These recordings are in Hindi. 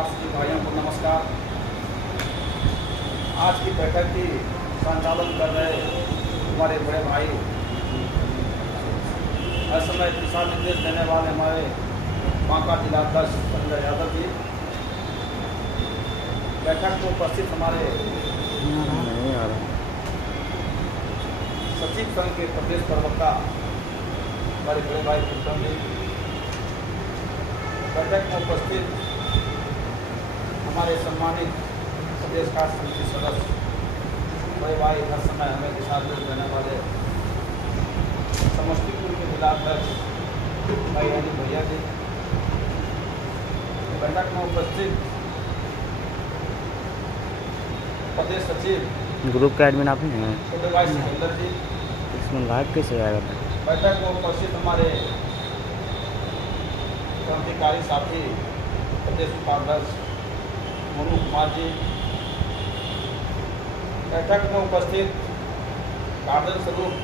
सभी भाइयों को नमस्कार। आज की बैठक की संचालन कर रहे हमारे बड़े भाई, हर समय दिशा निर्देश देने वाले हमारे बांका जिलाध्यक्ष संजय यादव जी, बैठक को उपस्थित हमारे सचिव संघ के प्रदेश प्रवक्ता हमारे बड़े भाई उत्तम जी, बैठक में उपस्थित हमारे सम्मानित प्रदेश का समिति सदस्य बड़े भाई, हर समय हमें दिशा निर्देश देने वाले समस्तीपुर के जिलाध्यक्ष भाई यानी भैया जी, बैठक में उपस्थित प्रदेश सचिव ग्रुप के एडमिन आप ही हैं। छोटे भाई सिकंदर जी, इसमें लाइव कैसे आएगा? बैठक में उपस्थित हमारे क्रांतिकारी साथी प्रदेश उपाध्यक्ष मनु कुमार जी, बैठक में उपस्थित गार्डन स्वरूप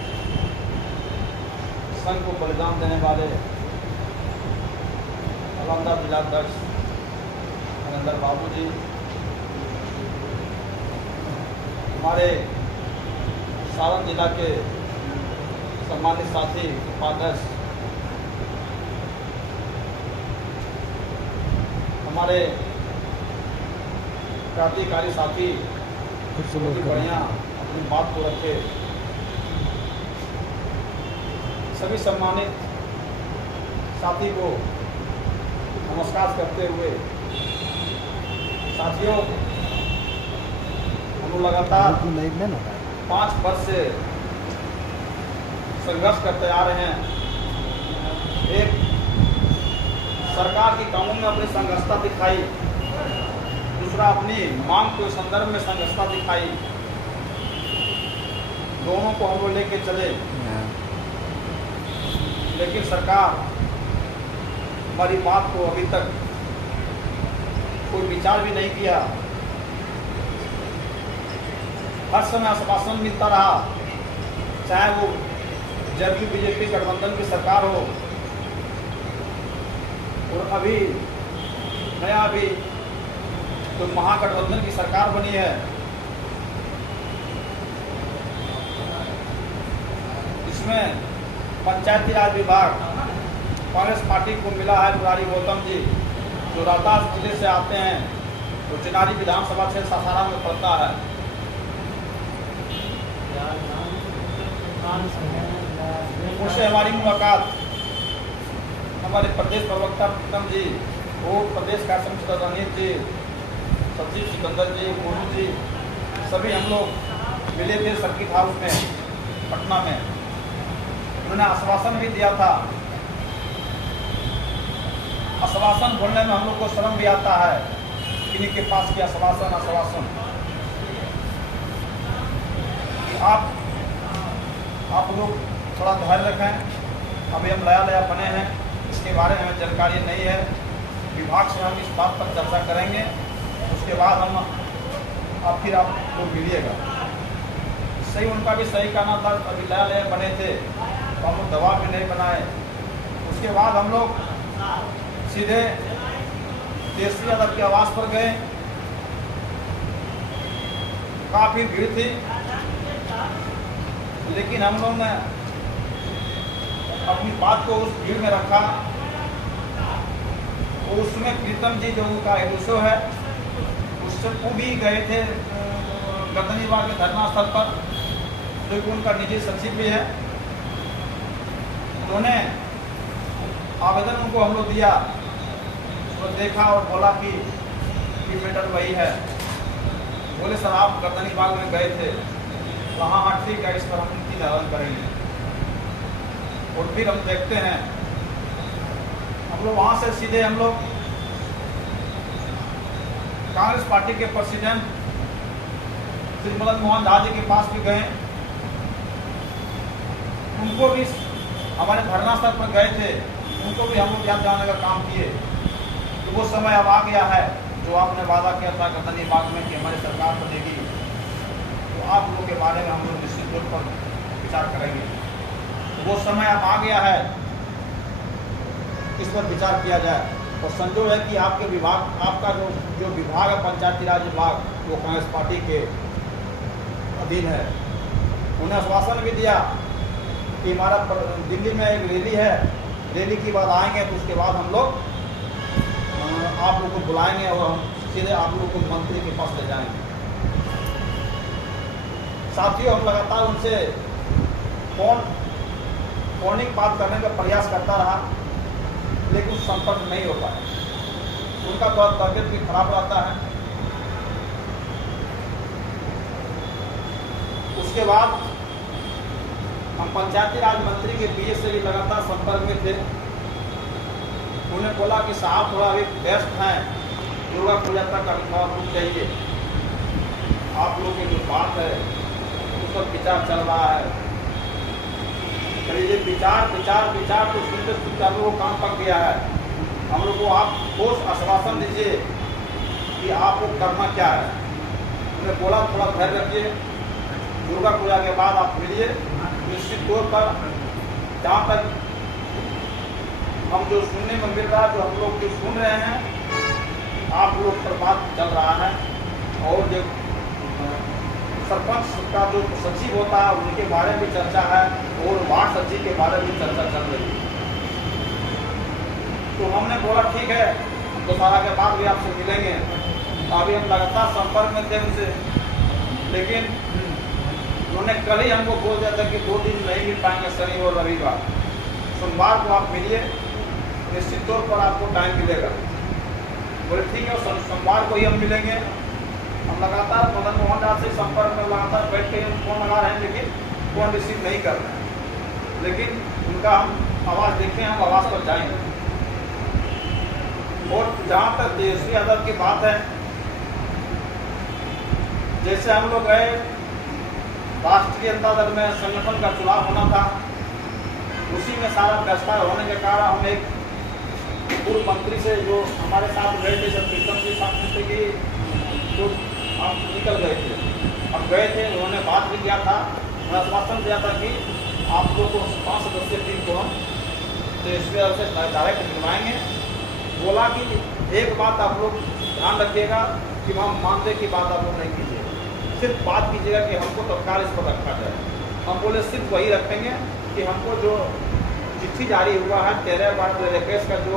संघ को बलिदान देने वाले नालंदा जिलाध्यक्ष नरेंद्र बाबू जी, हमारे सारण जिला के सम्मानित साथी उपाध्यक्ष हमारे क्रांतिकारी साथी बहुत ही बढ़िया अपनी बात को रखे, सभी सम्मानित साथी को नमस्कार करते हुए, साथियों हम लोग लगातार 5 वर्ष से संघर्ष करते आ रहे हैं। एक सरकार की कामों में अपनी संघर्षता दिखाई, दूसरा अपनी मांग के संदर्भ में संघर्षता दिखाई, दोनों को हम लोग लेके चले, लेकिन सरकार हमारी बात को अभी तक कोई विचार भी नहीं किया। हर समय आश्वासन मिलता रहा, चाहे वो जदयू बीजेपी गठबंधन की सरकार हो, और अभी नया अभी तो महागठबंधन की सरकार बनी है। इसमें पंचायती राज विभाग कांग्रेस पार्टी को मिला है। मुरारी गौतम जी जो रोहतास जिले से आते हैं, तो चिनारी विधानसभा क्षेत्र सासाराम में पड़ता है। उनसे हमारी मुलाकात हमारे प्रदेश प्रवक्ता उत्तम जी और प्रदेश का संसद अनिल जी, सचिव सिकंदर जी, मोनू जी, सभी हम लोग मिले थे सर्किट हाउस में पटना में। उन्होंने आश्वासन भी दिया था। आश्वासन बोलने में हम लोग को शर्म भी आता है, किन्हीं के पास की आश्वासन आप लोग थोड़ा धैर्य रखें। अभी हम नया बने हैं, इसके बारे में हमें जानकारी नहीं है। विभाग से हम इस बात पर चर्चा करेंगे, उसके बाद हम फिर आप लोग मिलिएगा। सही, उनका भी सही कहना था। अभी नया बने थे तो हम लोग दबाव भी नहीं बनाए। उसके बाद हम लोग सीधे तेजस्वी यादव के आवास पर गए। काफ़ी भीड़ थी, लेकिन हम लोग ने अपनी बात को उस भीड़ में रखा। और उसमें प्रीतम जी जो उनका एडोसो है, उससे वो भी गए थे गर्दनीबाग के धरना स्थल पर, जो कि उनका निजी सचिव भी है। उन्होंने आवेदन उनको हम लोग दिया, तो देखा और बोला कि मैटर वही है। बोले सर आप गर्दनीबाग में गए थे, वहाँ हाँ ठीक है, इस पर हम उनकी निवारण करेंगे। और फिर हम देखते हैं, हम लोग वहाँ से सीधे हम लोग कांग्रेस पार्टी के प्रेसिडेंट श्री मदन मोहन झा जी के पास भी गए। उनको भी हमारे धरना स्थल पर गए थे, उनको भी हम लोग याद दिलाने का काम किए। तो वो समय अब आ गया है जो आपने वादा किया था गर्दनीबाग में कि हमारी सरकार बनेगी, तो आप लोगों के बारे में हम लोग निश्चित तौर पर विचार करेंगे। तो वो समय अब आ गया है, इस पर विचार किया जाए। और संजोग है कि आपके विभाग, आपका जो विभाग है पंचायती राज विभाग, वो कांग्रेस पार्टी के अधीन है। उन्हें आश्वासन भी दिया कि हमारा दिल्ली में एक रैली है, रैली के बाद आएंगे तो उसके बाद हम लोग आप लोग को बुलाएंगे और हम सीधे आप लोग को मंत्री के पास ले जाएंगे। साथियों, हम लगातार उनसे फोनिंग बात करने का प्रयास करता रहा, लेकिन संपर्क नहीं हो पाया। उनका थोड़ा तबियत भी खराब रहता है। उसके बाद हम पंचायती राज मंत्री के पीए से भी लगातार संपर्क में थे। उन्हें बोला कि साहब थोड़ा अभी व्यस्त हैं, दुर्गा पूजा तक अभी थोड़ा रुक जाइए, आप लोगों की जो बात है उस पर विचार चल रहा है। चलिए विचार तो सुनते सुनते हम लोगों को काम पक गया है। हम लोग को आप ठोस आश्वासन दीजिए कि आपको करना क्या है। उन्हें बोला थोड़ा धैर्य रखिए, दुर्गा पूजा के बाद आप मिलिए। निश्चित तौर पर जहाँ तक हम जो सुनने में मिल रहा है, जो हम लोग जो सुन रहे हैं, आप लोग पर बात चल रहा है। और जो सरपंच का जो सचिव होता है उनके बारे में चर्चा है और वार्ड सचिव के बारे में चर्चा चल रही है। तो हमने बोला ठीक है, दोबारा के बाद भी आपसे मिलेंगे। अभी हम लगातार संपर्क में थे उनसे, लेकिन उन्होंने कल ही हमको बोल दिया था कि 2 दिन नहीं मिल पाएंगे, शनि और रविवार। सोमवार को आप मिलिए, निश्चित तौर पर आपको टाइम मिलेगा। बोले ठीक है, सोमवार को ही हम मिलेंगे। हम लगातार मदन मोहन दास से संपर्क में लगातार बैठ के हम फोन लगा रहे हैं, लेकिन फोन रिसीव नहीं कर रहे हैं। लेकिन उनका हम आवाज़ देखें, हम आवाज़ पर जाएंगे। और जहाँ तक तेजस्वी यादव की बात है, जैसे हम लोग गए राष्ट्रीय जनता दल में संगठन का चुनाव होना था, उसी में सारा व्यवस्था होने के कारण हम एक पूर्व मंत्री से जो हमारे साथ गए थे, जब प्रीतम जी साथ में थे कि तो हम निकल गए थे। हम गए थे, उन्होंने बात भी किया था, उन्होंने आश्वासन दिया था कि आप लोग को 5 सदस्यीय टीम को हम तेजस्वी यादव से डायरेक्ट मिलवाएंगे। बोला कि एक बात आप लोग ध्यान रखिएगा कि हम मानदेय की बात आप लोग नहीं कीजिएगा, सिर्फ बात कीजिएगा कि हमको तत्काल इस पर रखा जाए। हम बोले सिर्फ वही रखेंगे कि हमको जो चिट्ठी जारी हुआ है 13/21 का जो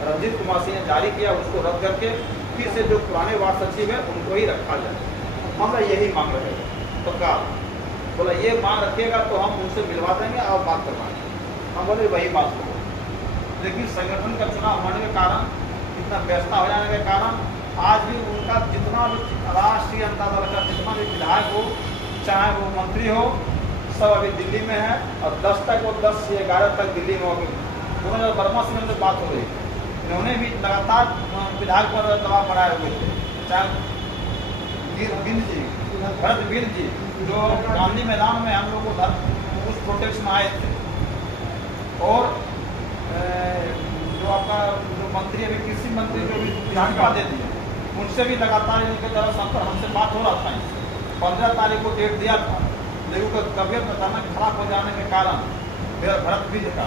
रंजीत कुमार सिंह ने जारी किया, उसको रद्द करके फिर से जो पुराने वार्ड सचिव है उनको ही रखा जाए। हमारा यही मांग रहेगा तत्काल। बोला ये मांग रखिएगा तो हम उनसे मिलवा देंगे और बात करवाएंगे। हम बोले वही बात करो। लेकिन संगठन का चुनाव होने के कारण, इतना व्यवस्था हो जाने के कारण, आज भी उनका जितना भी राष्ट्रीय जनता दल का जितना भी विधायक हो, चाहे वो मंत्री हो, सब अभी दिल्ली में है। और 10 तक वो 10 से 11 तक दिल्ली में होगी। उन्होंने वर्मा सिंह से बात हो रही, उन्होंने भी लगातार विधायक पर दबाव बनाए हुए थे। चाहे भरत बिंद जी जो गांधी मैदान में हम लोग को उस प्रोटेस्ट में आए थे, और जो आपका जो मंत्री अभी कृषि मंत्री जो भी बिहार का दे दिए, उनसे भी लगातार इनके तरफ संपर्क हमसे बात हो रहा था। 15 तारीख को डेट दिया था, लेकिन तबियत अचानक खराब हो जाने के कारण भरत बिंद का